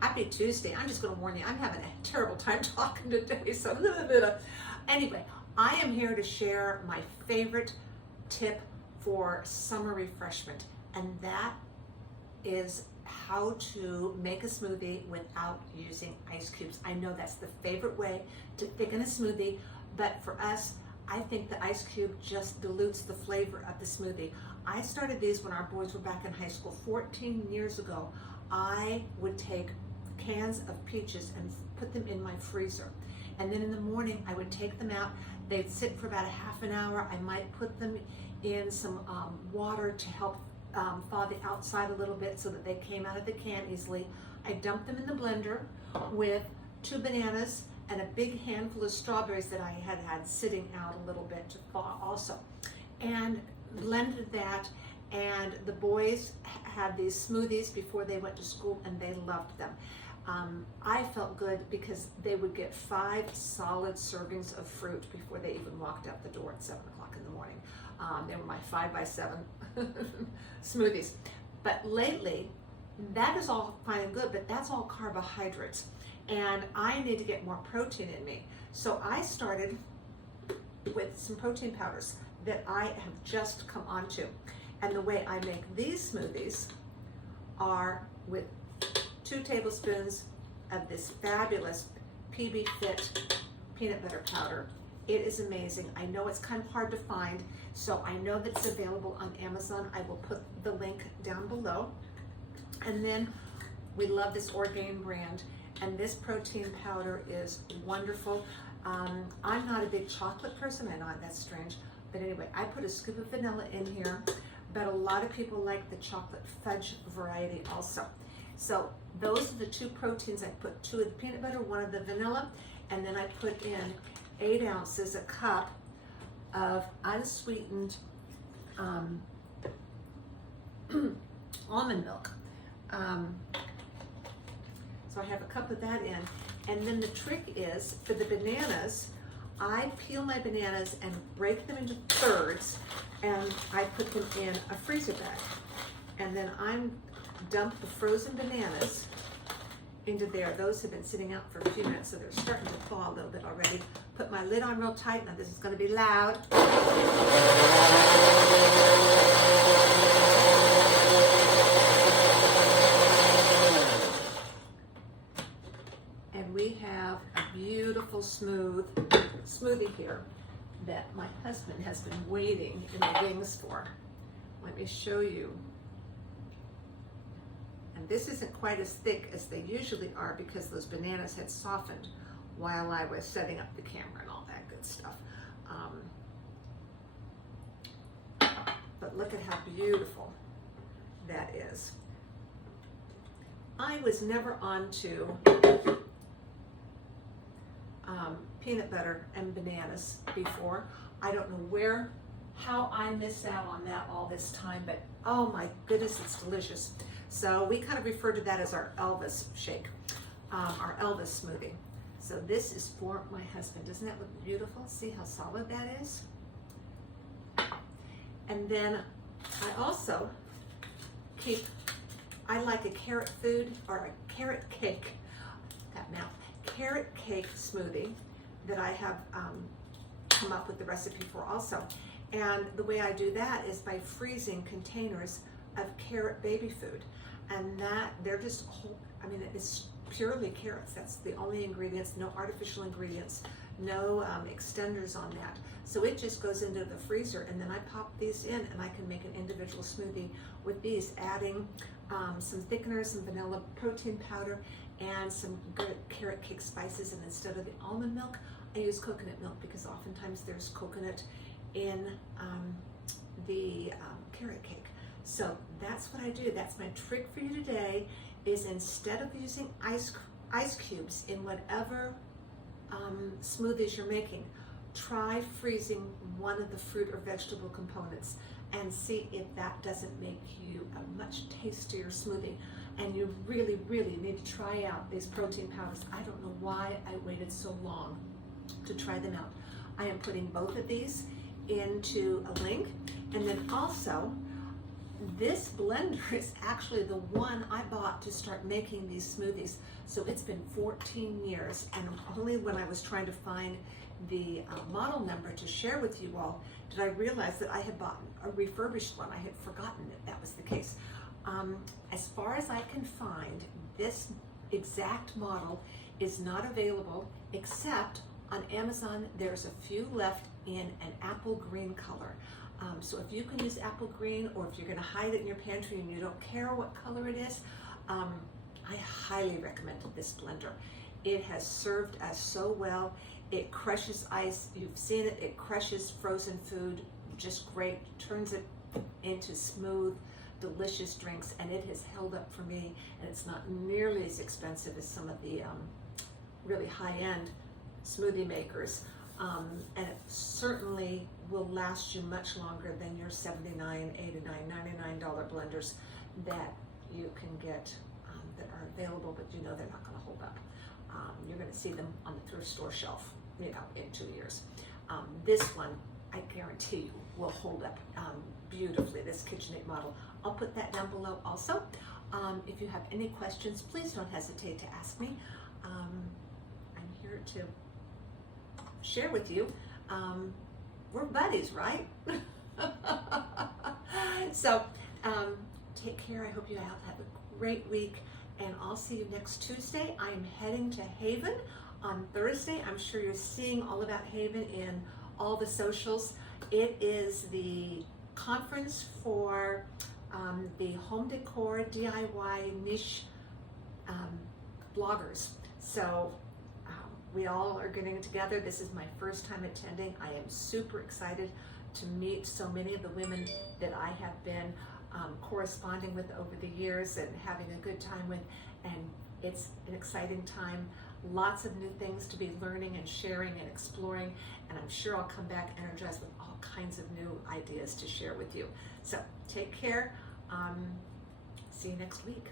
Happy Tuesday. I'm just going to warn you, I'm having a terrible time talking today. So, anyway, I am here to share my favorite tip for summer refreshment, and that is how to make a smoothie without using ice cubes. I know that's the favorite way to thicken a smoothie, but for us, I think the ice cube just dilutes the flavor of the smoothie. I started these when our boys were back in high school 14 years ago. I would take cans of peaches and put them in my freezer. And then in the morning, I would take them out. They'd sit for about a half an hour. I might put them in some water to help thaw the outside a little bit so that they came out of the can easily. I dumped them in the blender with 2 bananas and a big handful of strawberries that I had sitting out a little bit to thaw also. And blended that, and the boys had these smoothies before they went to school and they loved them. I felt good because they would get 5 solid servings of fruit before they even walked out the door at 7 o'clock in the morning. They were my 5 by 7 smoothies. But lately, that is all fine and good, but that's all carbohydrates. And I need to get more protein in me. So I started with some protein powders that I have just come onto. And the way I make these smoothies are with 2 tablespoons of this fabulous PB Fit peanut butter powder. It is amazing. I know it's kind of hard to find, so I know that it's available on Amazon. I will put the link down below. And then we love this Orgain brand, and this protein powder is wonderful. I'm not a big chocolate person. I know that's strange, but anyway, I put a scoop of vanilla in here, but a lot of people like the chocolate fudge variety also. So those are the 2 proteins. I put 2 of the peanut butter, 1 of the vanilla, and then I put in 8 ounces, a cup of unsweetened almond milk. So I have a cup of that in. And then the trick is, for the bananas, I peel my bananas and break them into thirds, and I put them in a freezer bag. And then I'm dump the frozen bananas into there. Those have been sitting out for a few minutes, so they're starting to thaw a little bit already. Put my lid on real tight. Now this is going to be loud. And we have a beautiful smooth smoothie here that my husband has been waiting in the wings for. Let me show you. And this isn't quite as thick as they usually are because those bananas had softened while I was setting up the camera and all that good stuff. But look at how beautiful that is. I was never onto peanut butter and bananas before. I don't know how I missed out on that all this time, but oh my goodness, it's delicious. So we kind of refer to that as our Elvis shake, our Elvis smoothie. So this is for my husband. Doesn't that look beautiful? See how solid that is? And then I also I like a carrot food or a carrot cake, carrot cake smoothie that I have come up with the recipe for also. And the way I do that is by freezing containers of carrot baby food. And that, they're just whole, I mean, it's purely carrots. That's the only ingredients, no artificial ingredients, no extenders on that. So it just goes into the freezer, and then I pop these in and I can make an individual smoothie with these, adding some thickeners, some vanilla protein powder, and some good carrot cake spices. And instead of the almond milk, I use coconut milk because oftentimes there's coconut in the carrot cake. So that's what I do. That's my trick for you today, is instead of using ice cubes in whatever smoothies you're making, try freezing one of the fruit or vegetable components and see if that doesn't make you a much tastier smoothie. And you really, really need to try out these protein powders. I don't know why I waited so long to try them out. I am putting both of these into a link, and then also this blender is actually the one I bought to start making these smoothies. So it's been 14 years, and only when I was trying to find the model number to share with you all did I realize that I had bought a refurbished one. I had forgotten that was the case. As far as I can find, this exact model is not available, except on Amazon there's a few left in an apple green color. So if you can use apple green, or if you're going to hide it in your pantry and you don't care what color it is, I highly recommend this blender. It has served us so well. It crushes ice. You've seen it. It crushes frozen food just great, turns it into smooth, delicious drinks, and it has held up for me, and it's not nearly as expensive as some of the really high-end smoothie makers. And it certainly will last you much longer than your $79, $89, $99 blenders that you can get that are available, but you know they're not going to hold up. You're going to see them on the thrift store shelf, you know, in 2 years. This one, I guarantee you, will hold up beautifully, this KitchenAid model. I'll put that down below also. If you have any questions, please don't hesitate to ask me. I'm here to share with you. We're buddies, right? So take care. I hope you have a great week, and I'll see you next Tuesday. I'm heading to Haven on Thursday. I'm sure you're seeing all about Haven in all the socials. It is the conference for the home decor DIY niche bloggers. So we all are getting together. This is my first time attending. I am super excited to meet so many of the women that I have been corresponding with over the years and having a good time with, and it's an exciting time. Lots of new things to be learning and sharing and exploring, and I'm sure I'll come back energized with all kinds of new ideas to share with you. So take care. See you next week.